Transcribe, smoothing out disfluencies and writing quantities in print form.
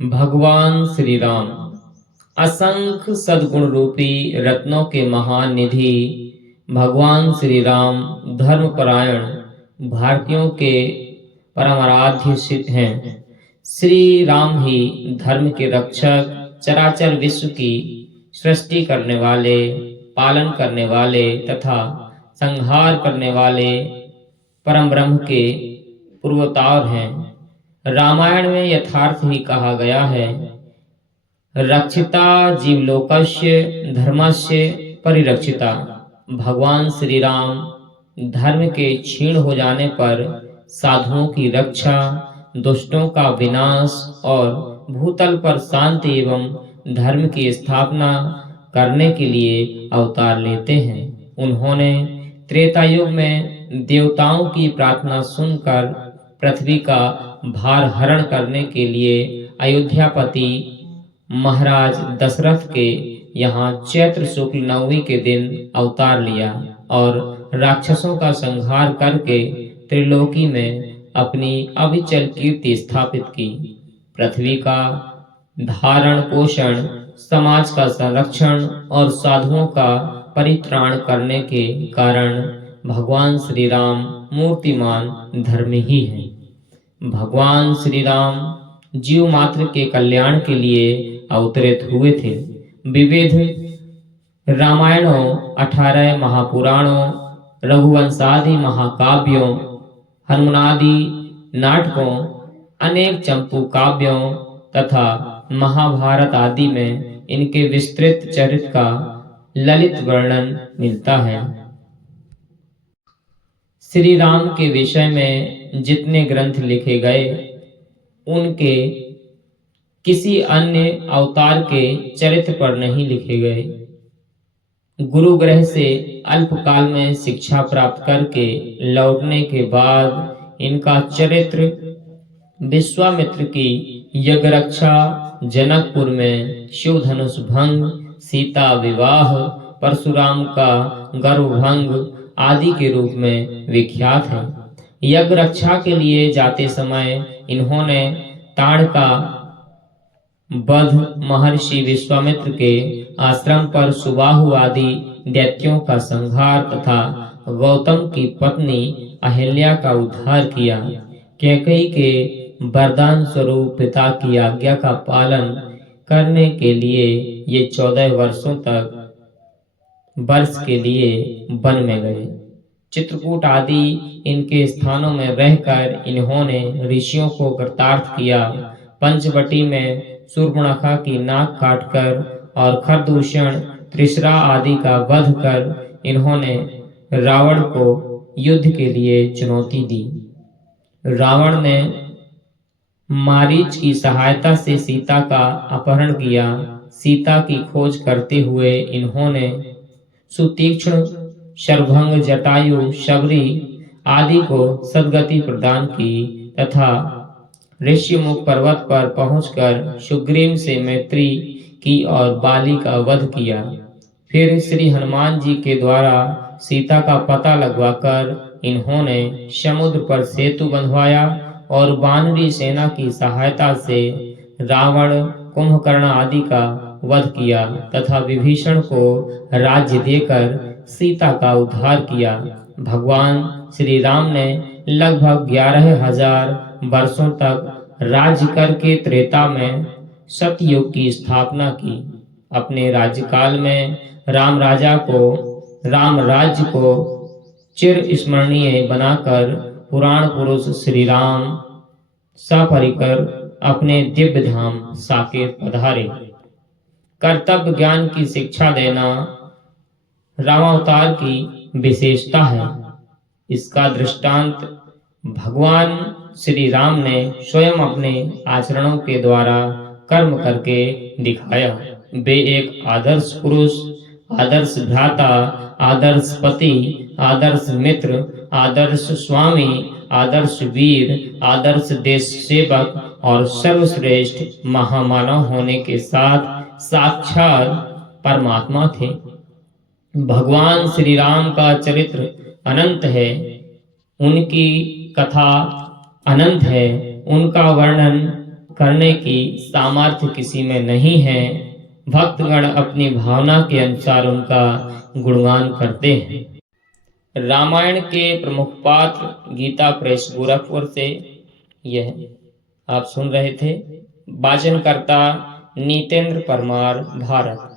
भगवान श्री राम असंख्य सद्गुण रूपी रत्नों के महान निधि भगवान श्री राम धर्मपरायण भारतीयों के परमाराध्य सिद्ध हैं। श्री राम ही धर्म के रक्षक, चराचर विश्व की सृष्टि करने वाले, पालन करने वाले तथा संहार करने वाले परम ब्रह्म के पूर्वोत्तार हैं। रामायण में यथार्थ ही कहा गया है, रक्षिता जीवलोकस्य धर्मस्य परिरक्षिता। भगवान श्री राम धर्म के क्षीण हो जाने पर साधुओं की रक्षा, दुष्टों का विनाश और भूतल पर शांति एवं धर्म की स्थापना करने के लिए अवतार लेते हैं। उन्होंने त्रेता युग में देवताओं की प्रार्थना सुनकर पृथ्वी का भार हरण करने के लिए अयोध्यापति महाराज दशरथ के यहाँ चैत्र शुक्ल नवमी के दिन अवतार लिया और राक्षसों का संहार करके त्रिलोकी में अपनी अविचल कीर्ति स्थापित की। पृथ्वी का धारण पोषण, समाज का संरक्षण और साधुओं का परित्राण करने के कारण भगवान श्री राम मूर्तिमान धर्मी ही हैं। भगवान श्री राम जीव मात्र के कल्याण के लिए अवतरित हुए थे। विविध रामायणों, 18 महापुराणों, रघुवंशादि महाकाव्यों, हनुमानादि नाटकों, अनेक चंपू काव्यों तथा महाभारत आदि में इनके विस्तृत चरित्र का ललित वर्णन मिलता है। श्री राम के विषय में जितने ग्रंथ लिखे गए, उनके किसी अन्य अवतार के चरित्र पर नहीं लिखे गए। गुरु ग्रह से अल्पकाल में शिक्षा प्राप्त करके लौटने के बाद इनका चरित्र विश्वामित्र की यज्ञ रक्षा, जनकपुर में शिव धनुष भंग, सीता विवाह, परशुराम का गर्भभंग आदि के रूप में विख्यात है। यज्ञ रक्षा के लिए जाते समय इन्होंने ताड़का वध, महर्षि विश्वामित्र के आश्रम पर सुबाहु आदि दैत्यों का संहार तथा गौतम की पत्नी अहिल्या का उद्धार किया। कैकेयी के वरदान स्वरूप पिता की आज्ञा का पालन करने के लिए ये 14 वर्षों तक वर्ष के लिए वन में गए। चित्रकूट आदि इनके स्थानों में रहकर इन्होंने ऋषियों को कृतार्थ किया। पंचवटी में शूर्पणखा की नाक काटकर और खरदूषण, त्रिशरा आदि का वध कर इन्होंने रावण को युद्ध के लिए चुनौती दी। रावण ने मारीच की सहायता से सीता का अपहरण किया। सीता की खोज करते हुए इन्होंने सुतीक्ष्ण, शरभंग, जटायु, शबरी आदि को सद्गति प्रदान की तथा ऋषिमुख पर्वत पर पहुंचकर सुग्रीव से मैत्री की और बाली का वध किया। फिर श्री हनुमान जी के द्वारा सीता का पता लगवाकर इन्होंने समुद्र पर सेतु बंधवाया और वानरी सेना की सहायता से रावण, कुंभकर्ण आदि का वध किया तथा विभीषण को राज्य देकर सीता का उद्धार किया। भगवान श्री राम ने लगभग 11,000 वर्षों तक राज्य करके त्रेता में सतयुग की स्थापना की। अपने राज्यकाल में राम राज्य को चिर स्मरणीय बनाकर पुराण पुरुष श्री राम सपरिकर अपने दिव्य धाम साकेत पधारे। कर्तव्य ज्ञान की शिक्षा देना रामावतार की विशेषता है। इसका दृष्टांत भगवान श्री राम ने स्वयं अपने आचरणों के द्वारा कर्म करके दिखाया। वे एक आदर्श पुरुष, आदर्श भ्राता, आदर्श पति, आदर्श मित्र, आदर्श स्वामी, आदर्श वीर, आदर्श देश सेवक और सर्वश्रेष्ठ महामानव होने के साथ साक्षात परमात्मा थे। भगवान श्री राम का चरित्र अनंत है, उनकी कथा अनंत है, उनका वर्णन करने की सामर्थ्य किसी में नहीं है। भक्तगण अपनी भावना के अनुसार उनका गुणगान करते हैं। रामायण के प्रमुख पात्र गीता प्रेस गोरखपुर से यह आप सुन रहे थे। वाचनकर्ता नीतेंद्र परमार, भारत।